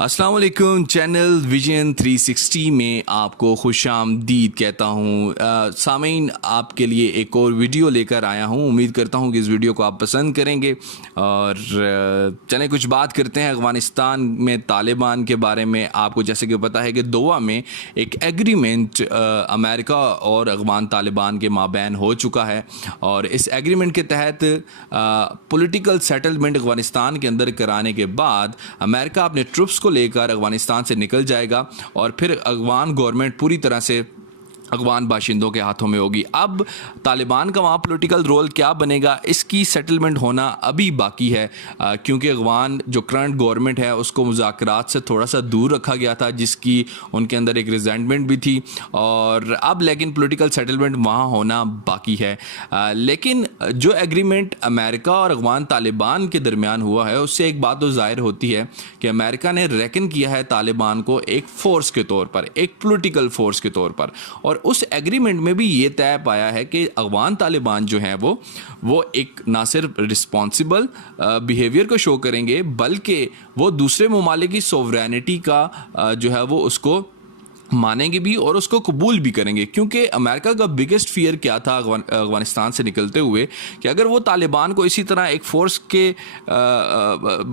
अस्सलाम वालेकुम। Channel vision 360 में आपको खुशामदीद कहता हूँ। सामीन, आपके लिए एक और वीडियो लेकर आया हूँ। उम्मीद करता हूँ कि इस वीडियो को आप पसंद करेंगे और चलें कुछ बात करते हैं अफ़गानिस्तान में तालिबान के बारे में। आपको जैसे कि पता है कि दोहा में एक एग्रीमेंट अमेरिका और अफ़गान तालिबान के माबैन हो चुका है और इस एग्रीमेंट के तहत पॉलिटिकल सेटलमेंट अफ़गानिस्तान के अंदर कराने के बाद अमेरिका अपने ट्रुप्स को लेकर अफ़गानिस्तान से निकल जाएगा और फिर अफ़गान गवर्नमेंट पूरी तरह से अफ़गान बाशिंदों के हाथों में होगी। अब तालिबान का वहाँ पॉलिटिकल रोल क्या बनेगा, इसकी सेटलमेंट होना अभी बाकी है, क्योंकि अफ़गान जो करंट गवर्नमेंट है उसको मुज़ाकरात से थोड़ा सा दूर रखा गया था, जिसकी उनके अंदर एक रिजेंटमेंट भी थी और अब लेकिन पॉलिटिकल सेटलमेंट वहाँ होना बाकी है। लेकिन जो एग्रीमेंट अमेरिका और अफ़गान तालिबान के दरमियान हुआ है उससे एक बात तो ज़ाहिर होती है कि अमेरिका ने रेकन किया है तालिबान को एक फ़ोर्स के तौर पर, एक पॉलिटिकल फ़ोर्स के तौर पर, और उस एग्रीमेंट में भी ये तय पाया है कि अफ़गान तालिबान जो हैं वो एक ना सिर्फ रिस्पॉन्सिबल बिहेवियर को शो करेंगे बल्कि वो दूसरे ममालिक की सोवरेनिटी का जो है वो उसको मानेंगे भी और उसको कबूल भी करेंगे। क्योंकि अमेरिका का बिगेस्ट फियर क्या था अफ़गानिस्तान से निकलते हुए कि अगर वो तालिबान को इसी तरह एक फ़ोर्स के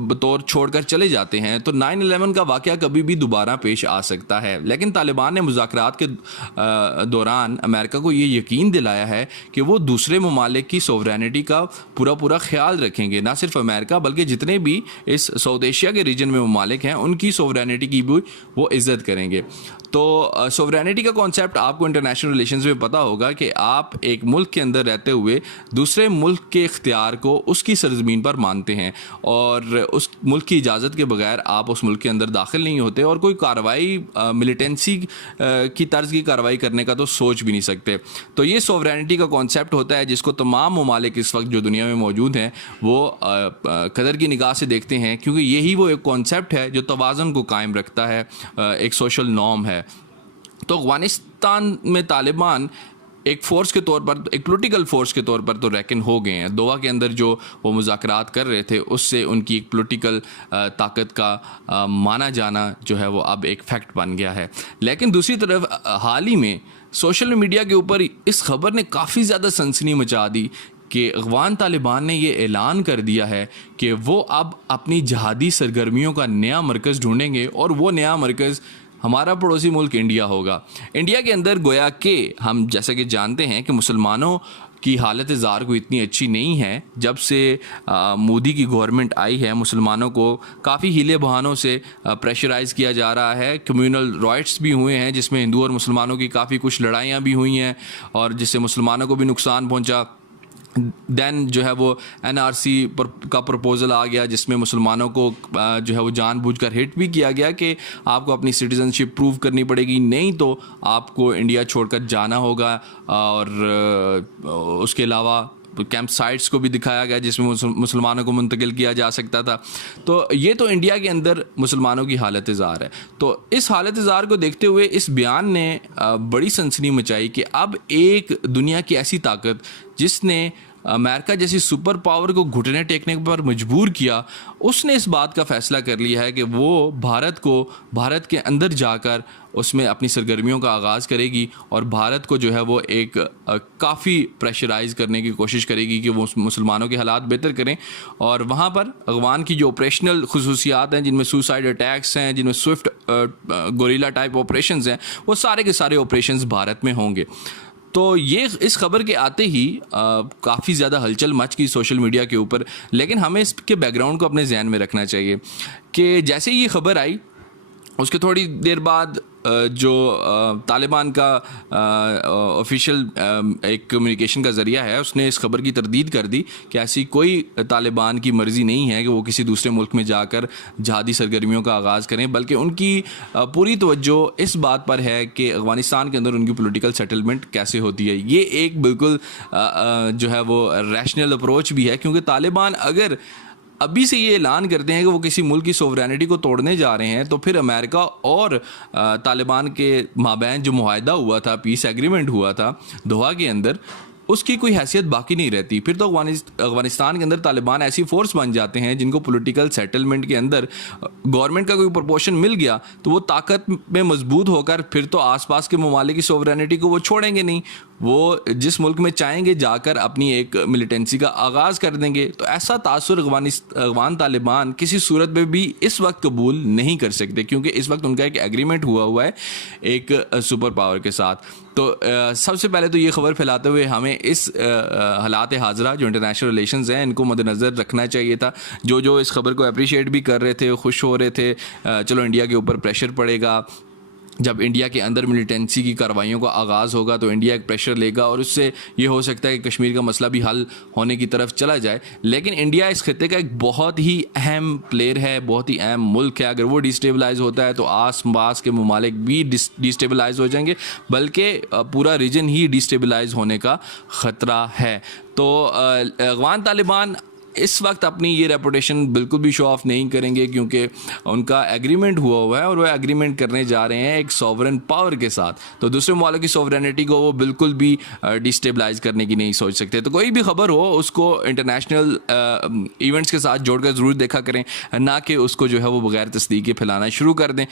बतौर छोड़कर चले जाते हैं तो 9/11 का वाक़या कभी भी दोबारा पेश आ सकता है। लेकिन तालिबान ने मुज़ाकरात के दौरान अमेरिका को ये यकीन दिलाया है कि वो दूसरे ममालिक की सोवरेनिटी का पूरा ख्याल रखेंगे। ना सिर्फ अमेरिका बल्कि जितने भी इस साउथ एशिया के रीजन में ममालिक हैं उनकी सोवरेनिटी की भी वो इज़्ज़त करेंगे। तो सोवरेनिटी का कॉन्सेप्ट आपको इंटरनेशनल रिलेशंस में पता होगा कि आप एक मुल्क के अंदर रहते हुए दूसरे मुल्क के इख्तियार को उसकी सरजमीन पर मानते हैं और उस मुल्क की इजाज़त के बगैर आप उस मुल्क के अंदर दाखिल नहीं होते और कोई कार्रवाई मिलिटेंसी की तर्ज की कार्रवाई करने का तो सोच भी नहीं सकते। तो ये सोवरेनिटी का कॉन्सेप्ट होता है जिसको तमाम ममालिक इस वक्त जो दुनिया में मौजूद हैं वो कदर की निगाह से देखते हैं, क्योंकि यही वो एक कॉन्सेप्ट है जो तवाज़ुन को कायम रखता है, एक सोशल नॉर्म है। तो अफ़गानिस्तान में तालिबान एक फ़ोर्स के तौर पर, एक पॉलिटिकल फ़ोर्स के तौर पर तो रेकन हो गए हैं। दोहा के अंदर जो वो मुज़ाकरात कर रहे थे उससे उनकी एक पॉलिटिकल ताकत का माना जाना जो है वो अब एक फैक्ट बन गया है। लेकिन दूसरी तरफ हाल ही में सोशल मीडिया के ऊपर इस खबर ने काफ़ी ज़्यादा सनसनी मचा दी कि अफ़गान तालिबान ने ये ऐलान कर दिया है कि वो अब अपनी जहादी सरगर्मियों का नया मरकज़ ढूंढेंगे और वो नया मरकज़ हमारा पड़ोसी मुल्क इंडिया होगा। इंडिया के अंदर गोया कि हम जैसा कि जानते हैं कि मुसलमानों की हालत ज़ार को इतनी अच्छी नहीं है। जब से मोदी की गवर्नमेंट आई है मुसलमानों को काफ़ी हीले बहानों से प्रेशराइज़ किया जा रहा है। कम्युनल राइट्स भी हुए हैं जिसमें हिंदू और मुसलमानों की काफ़ी कुछ लड़ाइयाँ भी हुई हैं और जिससे मुसलमानों को भी नुकसान पहुँचा। दैन जो है वो NRC का प्रपोज़ल आ गया जिसमें मुसलमानों को जो है वो जानबूझकर हिट भी किया गया कि आपको अपनी सिटीज़नशिप प्रूव करनी पड़ेगी, नहीं तो आपको इंडिया छोड़कर जाना होगा। और उसके अलावा कैंप साइट्स को भी दिखाया गया जिसमें मुसलमानों को मुंतकिल किया जा सकता था। तो ये तो इंडिया के अंदर मुसलमानों की हालत ज़ार है। तो इस हालत ज़ार को देखते हुए इस बयान ने बड़ी सनसनी मचाई कि अब एक दुनिया की ऐसी ताकत जिसने अमेरिका जैसी सुपर पावर को घुटने टेकने पर मजबूर किया, उसने इस बात का फ़ैसला कर लिया है कि वो भारत के अंदर जाकर उसमें अपनी सरगर्मियों का आगाज़ करेगी और भारत को जो है वो एक काफ़ी प्रेशराइज़ करने की कोशिश करेगी कि वो मुसलमानों के हालात बेहतर करें। और वहाँ पर अफ़गान की जो ऑपरेशनल खुसूसियात हैं, जिनमें सुसाइड अटैक्स हैं, जिनमें स्विफ्ट गोरिल्ला टाइप ऑपरेशंस हैं, वो सारे के सारे ऑपरेशंस भारत में होंगे। तो ये इस खबर के आते ही काफ़ी ज़्यादा हलचल मच गई सोशल मीडिया के ऊपर। लेकिन हमें इसके बैकग्राउंड को अपने जहन में रखना चाहिए कि जैसे ये खबर आई उसके थोड़ी देर बाद जो तालिबान का ऑफिशियल एक कम्युनिकेशन का ज़रिया है उसने इस खबर की तरदीद कर दी कि ऐसी कोई तालिबान की मर्ज़ी नहीं है कि वो किसी दूसरे मुल्क में जाकर जहादी सरगर्मियों का आगाज़ करें, बल्कि उनकी पूरी तवज्जो इस बात पर है कि अफ़गानिस्तान के अंदर उनकी पॉलिटिकल सेटलमेंट कैसे होती है। ये एक बिल्कुल जो है वो रैशनल अप्रोच भी है, क्योंकि तालिबान अगर अभी से ये ऐलान करते हैं कि वो किसी मुल्क की सोवरेनिटी को तोड़ने जा रहे हैं तो फिर अमेरिका और तालिबान के माबैन जो मुआहदा हुआ था, पीस एग्रीमेंट हुआ था दोहा के अंदर, उसकी कोई हैसियत बाकी नहीं रहती। फिर तो अफगानिस्तान के अंदर तालिबान ऐसी फोर्स बन जाते हैं जिनको पॉलिटिकल सेटलमेंट के अंदर गवर्नमेंट का कोई प्रोपोर्शन मिल गया तो वो ताकत में मजबूत होकर फिर तो आसपास के ममालिक की सोवरेनिटी को वो छोड़ेंगे नहीं, वो जिस मुल्क में चाहेंगे जाकर अपनी एक मिलिटेंसी का आगाज़ कर देंगे। तो ऐसा तासुर अफगान तालिबान किसी सूरत में भी इस वक्त कबूल नहीं कर सकते, क्योंकि इस वक्त उनका एक एग्रीमेंट हुआ है एक सुपर पावर के साथ। तो सबसे पहले तो ये खबर फैलाते हुए हमें इस हालात हाजरा जो इंटरनेशनल रिलेशंस हैं इनको मद्देनज़र रखना चाहिए था। जो इस खबर को अप्रिशिएट भी कर रहे थे, खुश हो रहे थे, चलो इंडिया के ऊपर प्रेशर पड़ेगा, जब इंडिया के अंदर मिलिटेंसी की कार्रवाइयों का आगाज़ होगा तो इंडिया एक प्रेशर लेगा और उससे ये हो सकता है कि कश्मीर का मसला भी हल होने की तरफ चला जाए। लेकिन इंडिया इस खत्ते का एक बहुत ही अहम प्लेयर है, बहुत ही अहम मुल्क है। अगर वो डिस्टेबलाइज होता है तो आस पास के ममालिक भी डिस्टेबलाइज हो जाएंगे, बल्कि पूरा रीजन ही डिस्टेबलाइज होने का ख़तरा है। तो अफगान तालिबान इस वक्त अपनी ये रेपुटेशन बिल्कुल भी शो ऑफ नहीं करेंगे, क्योंकि उनका एग्रीमेंट हुआ है और वो एग्रीमेंट करने जा रहे हैं एक सॉवरन पावर के साथ। तो दूसरे ममालिक की सॉवरेनिटी को वो बिल्कुल भी डिस्टेबलाइज करने की नहीं सोच सकते। तो कोई भी खबर हो उसको इंटरनेशनल इवेंट्स के साथ जोड़कर ज़रूर देखा करें, ना कि उसको जो है वो बगैर तस्दीक के फैलाना शुरू कर दें।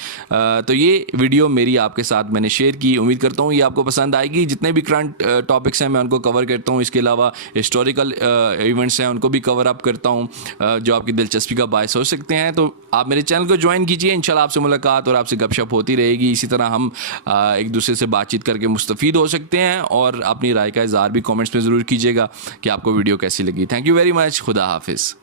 तो ये वीडियो मेरी आपके साथ मैंने शेयर की, उम्मीद करता हूँ ये आपको पसंद आएगी। जितने भी करंट टॉपिक्स हैं मैं उनको कवर करता हूँ, इसके अलावा हिस्टोरिकल इवेंट्स हैं उनको भी कवर करता हूं जो आपकी दिलचस्पी का बायस हो सकते हैं। तो आप मेरे चैनल को ज्वाइन कीजिए, इंशाल्लाह आपसे मुलाकात और आपसे गपशप होती रहेगी। इसी तरह हम एक दूसरे से बातचीत करके मुस्तफ़ीद हो सकते हैं, और अपनी राय का इज़हार भी कमेंट्स में ज़रूर कीजिएगा कि आपको वीडियो कैसी लगी। Thank you very much. खुदा हाफिज़।